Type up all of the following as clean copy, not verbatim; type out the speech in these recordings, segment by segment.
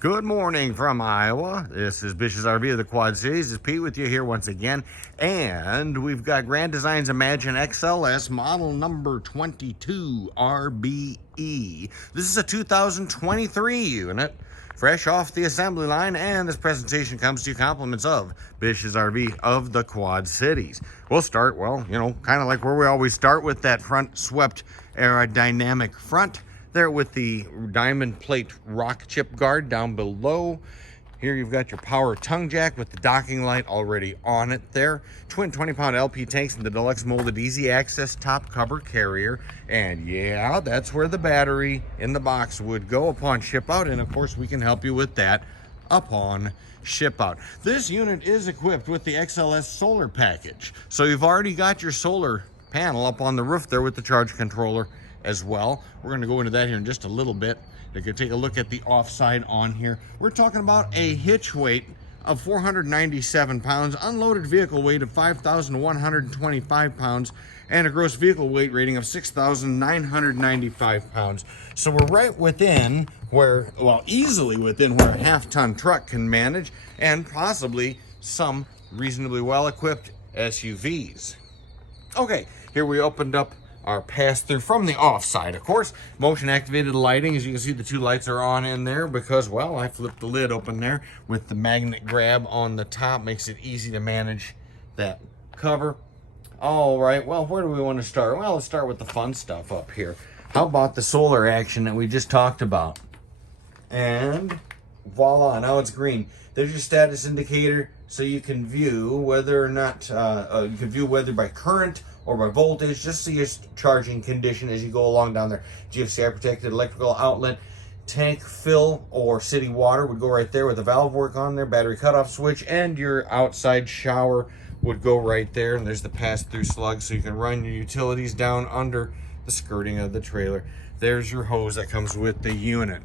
Good morning from Iowa. This is Bish's RV of the Quad Cities. It's Pete with you here once again. And we've got Grand Designs Imagine XLS model number 22 RBE. This is a 2023 unit, fresh off the assembly line. And this presentation comes to you compliments of Bish's RV of the Quad Cities. We'll start, well, kind of like where we always start, with that front swept aerodynamic front there with the diamond plate rock chip guard down below. Here you've got your power tongue jack with the docking light already on it there. Twin 20-pound LP tanks and the deluxe molded easy access top cover carrier. And yeah, that's where the battery in the box would go upon ship out. And of course, we can help you with that upon ship out. This unit is equipped with the XLS solar package. So you've already got your solar panel up on the roof there with the charge controller as well. We're going to go into that here in just a little bit. You can take a look at the offside on here. We're talking about a hitch weight of 497 pounds, unloaded vehicle weight of 5,125 pounds, and a gross vehicle weight rating of 6,995 pounds. So we're right within where, well, easily within where a half-ton truck can manage, and possibly some reasonably well-equipped SUVs. Okay, here we opened up our pass-through from the offside. Of course, motion-activated lighting. As you can see, the two lights are on in there because, well, I flipped the lid open there with the magnet grab on the top. Makes it easy to manage that cover. All right, well, where do we want to start? Well, let's start with the fun stuff up here. How about the solar action that we just talked about? And voila, now it's green. There's your status indicator, so you can view whether or not, you can view whether by current or by voltage, just see your charging condition as you go along down there. GFCI protected electrical outlet, tank fill or city water would go right there with the valve work on there, battery cutoff switch, and your outside shower would go right there. And there's the pass-through slug, so you can run your utilities down under the skirting of the trailer. There's your hose that comes with the unit.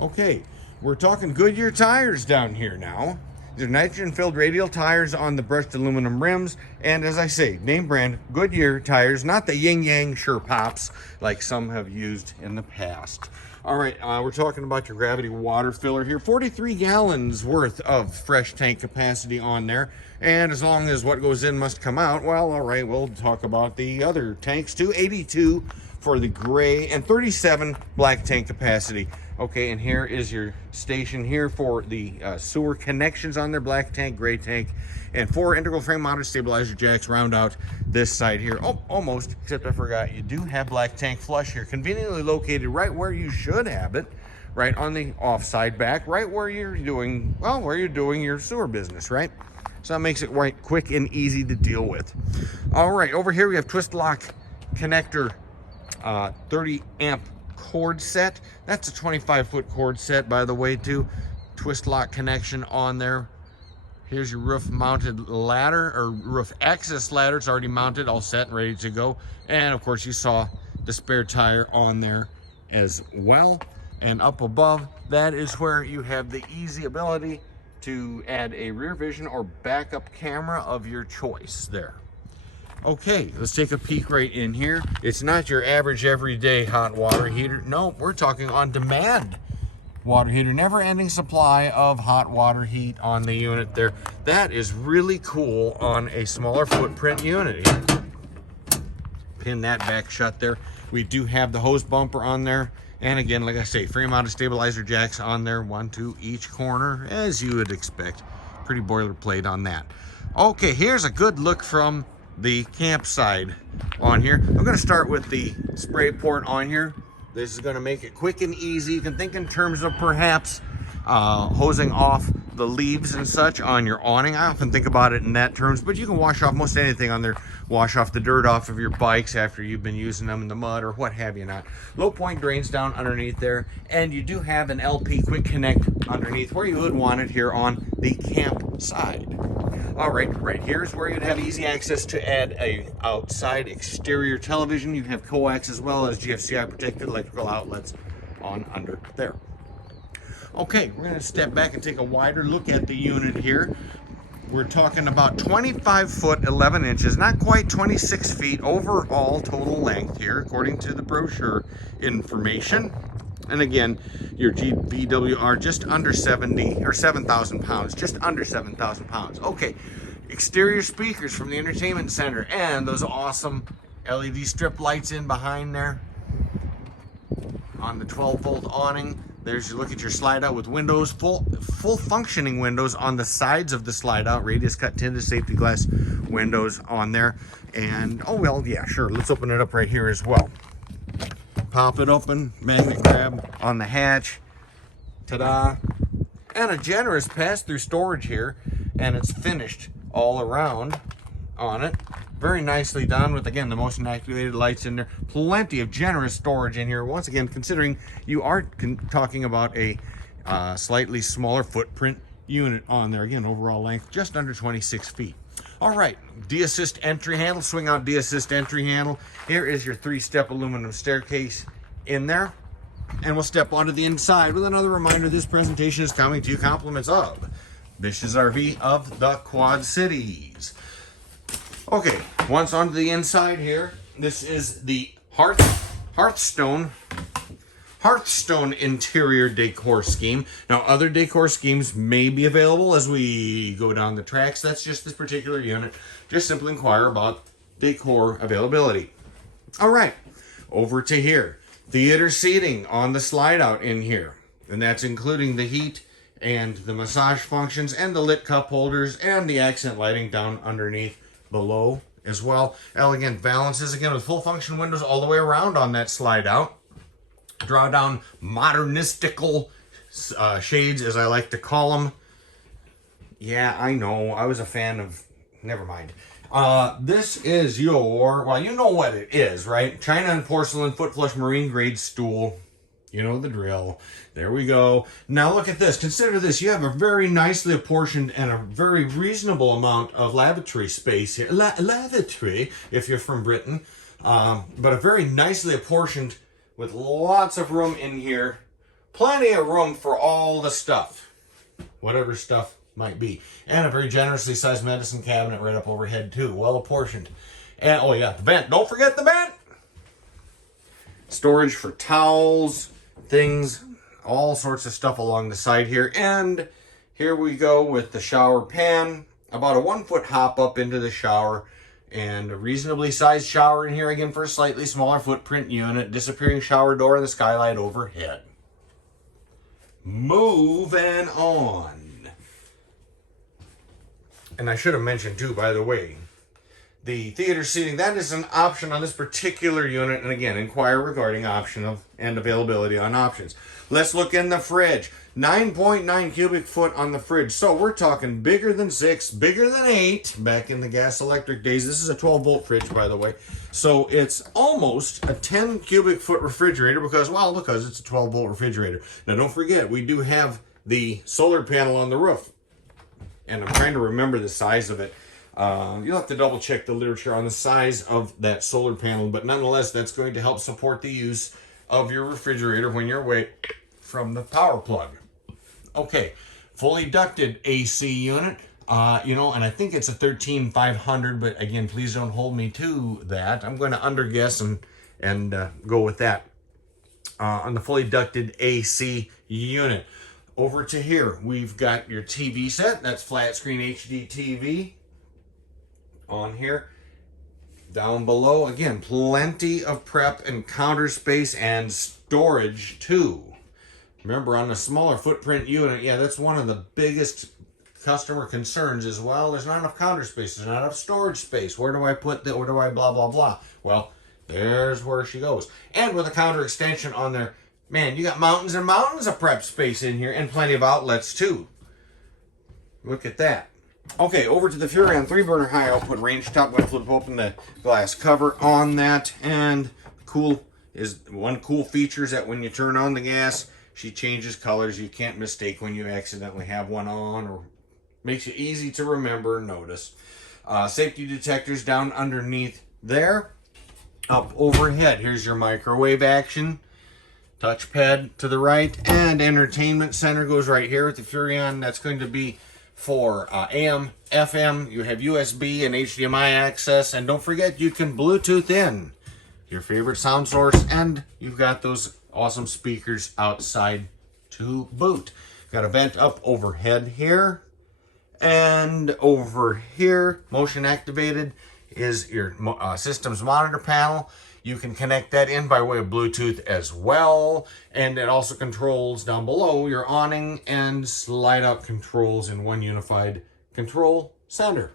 Okay, we're talking Goodyear tires down here now. These are nitrogen-filled radial tires on the brushed aluminum rims. And as I say, name brand Goodyear tires, not the Yin Yang Sure Pops like some have used in the past. All right, we're talking about your gravity water filler here. 43 gallons worth of fresh tank capacity on there. And as long as what goes in must come out, well, all right, we'll talk about the other tanks too. 82 for the gray and 37 black tank capacity. Okay, and here is your station here for the sewer connections on their black tank, gray tank, and 4 integral frame mounted stabilizer jacks round out this side here. Oh, almost, except I forgot, you do have black tank flush here, conveniently located right where you should have it, right on the offside back, right where you're doing, well, where you're doing your sewer business, right? So that makes it right quick and easy to deal with. All right, over here we have twist lock connector, 30 amp cord set. That's a 25-foot cord set, by the way, too. Twist lock connection on there. Here's your roof mounted ladder, or roof access ladder. It's already mounted, all set and ready to go. And of course you saw the spare tire on there as well. And up above, that is where you have the easy ability to add a rear vision or backup camera of your choice there. Okay, let's take a peek right in here. It's not your average everyday hot water heater. No, we're talking on demand water heater. Never ending supply of hot water heat on the unit there. That is really cool on a smaller footprint unit here. Pin that back shut there. We do have the hose bumper on there. And again, like I say, frame mounted stabilizer jacks on there, 1, 2 each corner, as you would expect. Pretty boilerplate on that. Okay, here's a good look from the campsite on here. I'm going to start with the spray port on here. This is going to make it quick and easy. You can think in terms of perhaps hosing off the leaves and such on your awning. I often think about it in that terms, but you can wash off most anything on there. Wash off the dirt off of your bikes after you've been using them in the mud or what have you not. Low point drains down underneath there, and you do have an LP quick connect underneath where you would want it here on the camp side. All right here is where you'd have easy access to add a outside exterior television. You have coax as well as GFCI protected electrical outlets on under there. Okay, we're going to step back and take a wider look at the unit here. We're talking about 25 foot 11 inches, not quite 26 feet overall total length here, according to the brochure information. And again, your GVWR just under 70 or 7,000 pounds, just under 7,000 pounds. Okay, exterior speakers from the entertainment center and those awesome LED strip lights in behind there on the 12-volt awning. There's your look at your slide out with windows, full functioning windows on the sides of the slide out, radius cut tinted safety glass windows on there. And oh well, yeah, sure, let's open it up right here as well. Pop it open, magnet grab on the hatch, ta-da, and a generous pass-through storage here, and it's finished all around on it. Very nicely done with, again, the motion activated lights in there. Plenty of generous storage in here. Once again, considering you are talking about a slightly smaller footprint unit on there. Again, overall length just under 26 feet. All right, D-assist entry handle, swing out D-assist entry handle. Here is your 3-step aluminum staircase in there. And we'll step onto the inside with another reminder this presentation is coming to you compliments of Bish's RV of the Quad Cities. Okay, once onto the inside here, this is the Hearthstone interior decor scheme. Now, other decor schemes may be available as we go down the tracks. That's just this particular unit. Just simply inquire about decor availability. All right, over to here. Theater seating on the slide out in here. And that's including the heat and the massage functions and the lit cup holders and the accent lighting down underneath below as well. Elegant valances, again, with full function windows all the way around on that slide out. Draw down modernistical shades, as I like to call them. Yeah, I know. I was a fan of... Never mind. This is your... Well, you know what it is, right? China and porcelain foot flush marine grade stool. You know the drill. There we go. Now look at this. Consider this. You have a very nicely apportioned and a very reasonable amount of lavatory space here. Lavatory, if you're from Britain. But a very nicely apportioned with lots of room in here. Plenty of room for all the stuff. Whatever stuff might be. And a very generously sized medicine cabinet right up overhead too. Well apportioned. And oh yeah, the vent. Don't forget the vent! Storage for towels, things, all sorts of stuff along the side here. And here we go with the shower pan. About a 1-foot hop up into the shower. And a reasonably sized shower in here again for a slightly smaller footprint unit. Disappearing shower door and the skylight overhead. Moving on. And I should have mentioned too, by the way, the theater seating, that is an option on this particular unit. And again, inquire regarding option of and availability on options. Let's look in the fridge. 9.9 cubic foot on the fridge. So we're talking bigger than 6, bigger than 8 back in the gas electric days. This is a 12-volt fridge, by the way. So it's almost a 10 cubic foot refrigerator because it's a 12-volt refrigerator. Now don't forget, we do have the solar panel on the roof. And I'm trying to remember the size of it. You'll have to double check the literature on the size of that solar panel, but nonetheless, that's going to help support the use of your refrigerator when you're away from the power plug. Okay, fully ducted AC unit, and I think it's a 13500, but again, please don't hold me to that. I'm going to underguess and go with that on the fully ducted AC unit. Over to here, we've got your TV set. That's flat screen HD TV on here. Down below, again, plenty of prep and counter space and storage too. Remember, on a smaller footprint unit, yeah, that's one of the biggest customer concerns as well. There's not enough counter space. There's not enough storage space. Where do I put that? Where do I blah, blah, blah? Well, there's where she goes. And with a counter extension on there, man, you got mountains and mountains of prep space in here and plenty of outlets too. Look at that. Okay, over to the Furrion 3-burner high output range top. I'm going to flip open the glass cover on that. And one cool feature is that when you turn on the gas, she changes colors. You can't mistake when you accidentally have one on, or makes it easy to remember and notice. Safety detectors down underneath there. Up overhead, here's your microwave action. Touchpad to the right, and entertainment center goes right here with the Furrion. That's going to be for AM, FM. You have USB and HDMI access, and don't forget you can Bluetooth in your favorite sound source, and you've got those awesome speakers outside to boot. Got a vent up overhead here. And over here, motion activated, is your system's monitor panel. You can connect that in by way of Bluetooth as well. And it also controls down below your awning and slide out controls in one unified control center.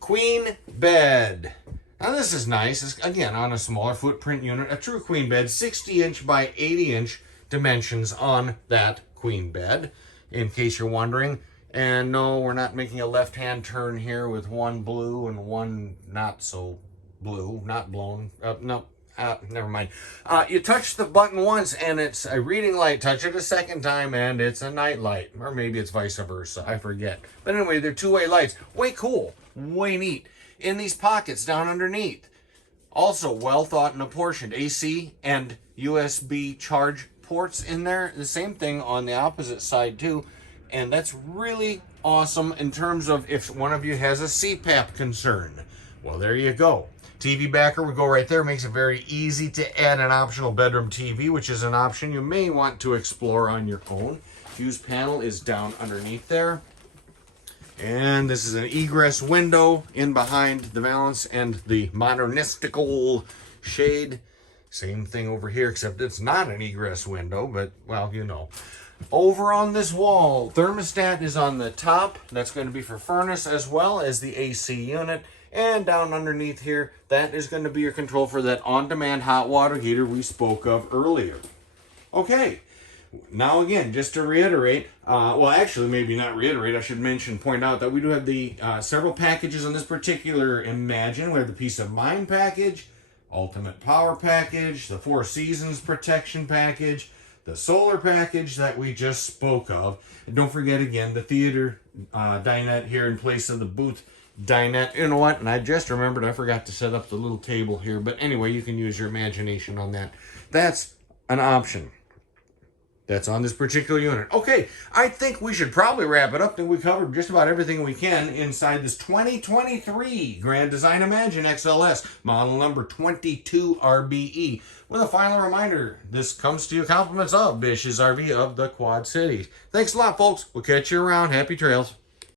Queen bed. Now this is nice. It's, again, on a smaller footprint unit, a true queen bed, 60-inch by 80-inch dimensions on that queen bed, in case you're wondering. And no, we're not making a left-hand turn here with one blue and one not so blue, not blown. Never mind. You touch the button once and it's a reading light. Touch it a second time and it's a night light. Or maybe it's vice versa. I forget. But anyway, they're two-way lights. Way cool. Way neat. In these pockets down underneath. Also well thought and apportioned. AC and USB charge ports in there. The same thing on the opposite side too. And that's really awesome in terms of if one of you has a CPAP concern. Well, there you go. TV backer would go right there. Makes it very easy to add an optional bedroom TV, which is an option you may want to explore on your own. Fuse panel is down underneath there. And this is an egress window in behind the valance and the modernistical shade. Same thing over here, except it's not an egress window, but, well, you know. Over on this wall, thermostat is on the top. That's going to be for furnace as well as the AC unit. And down underneath here, that is going to be your control for that on-demand hot water heater we spoke of earlier. Okay, now again, just to reiterate, well, actually, maybe not reiterate, I should point out that we do have the several packages on this particular Imagine. We have the Peace of Mind package, Ultimate Power package, the Four Seasons protection package, the solar package that we just spoke of. And don't forget, again, the theater dinette here in place of the booth dinette. You know what? And I just remembered I forgot to set up the little table here. But anyway, you can use your imagination on that. That's an option. That's on this particular unit. Okay, I think we should probably wrap it up. We covered just about everything we can inside this 2023 Grand Design Imagine XLS, model number 22 RBE. With a final reminder, this comes to you compliments of Bish's RV of the Quad Cities. Thanks a lot, folks. We'll catch you around. Happy trails.